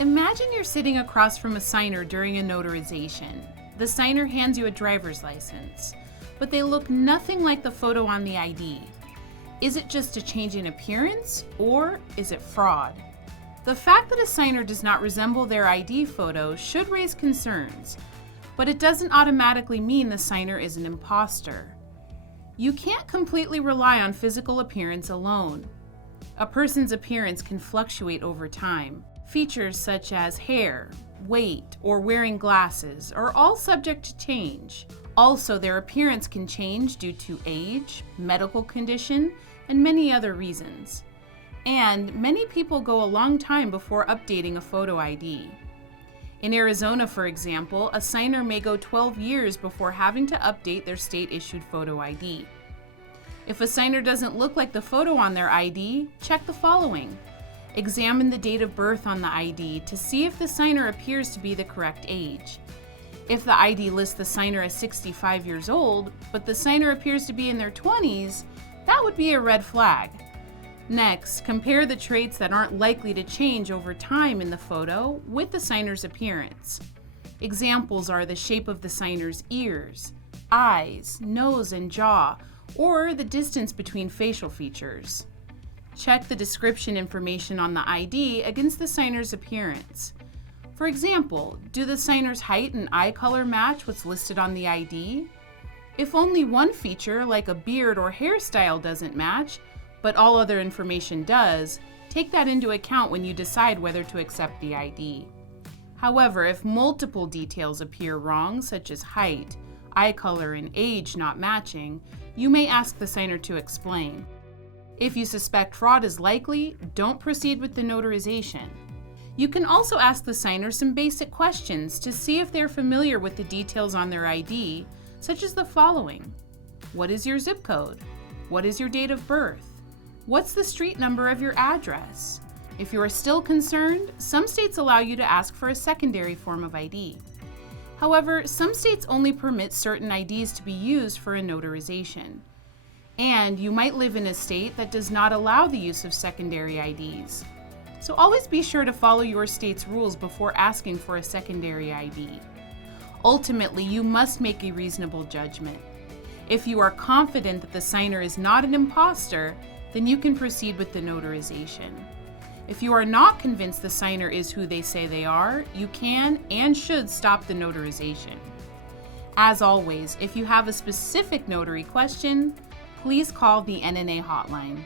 Imagine you're sitting across from a signer during a notarization. The signer hands you a driver's license, but they look nothing like the photo on the ID. Is it just a change in appearance, or is it fraud? The fact that a signer does not resemble their ID photo should raise concerns, but it doesn't automatically mean the signer is an imposter. You can't completely rely on physical appearance alone. A person's appearance can fluctuate over time. Features such as hair, weight, or wearing glasses are all subject to change. Also, their appearance can change due to age, medical condition, and many other reasons. And many people go a long time before updating a photo ID. In Arizona, for example, a signer may go 12 years before having to update their state-issued photo ID. If a signer doesn't look like the photo on their ID, check the following. Examine the date of birth on the ID to see if the signer appears to be the correct age. If the ID lists the signer as 65 years old, but the signer appears to be in their 20s, that would be a red flag. Next, compare the traits that aren't likely to change over time in the photo with the signer's appearance. Examples are the shape of the signer's ears, eyes, nose, and jaw, or the distance between facial features. Check the description information on the ID against the signer's appearance. For example, do the signer's height and eye color match what's listed on the ID? If only one feature, like a beard or hairstyle, doesn't match, but all other information does, take that into account when you decide whether to accept the ID. However, if multiple details appear wrong, such as height, eye color, and age not matching, you may ask the signer to explain. If you suspect fraud is likely, don't proceed with the notarization. You can also ask the signer some basic questions to see if they're familiar with the details on their ID, such as the following. What is your zip code? What is your date of birth? What's the street number of your address? If you are still concerned, some states allow you to ask for a secondary form of ID. However, some states only permit certain IDs to be used for a notarization. And you might live in a state that does not allow the use of secondary IDs. So always be sure to follow your state's rules before asking for a secondary ID. Ultimately, you must make a reasonable judgment. If you are confident that the signer is not an imposter, then you can proceed with the notarization. If you are not convinced the signer is who they say they are, you can and should stop the notarization. As always, if you have a specific notary question, please call the NNA hotline.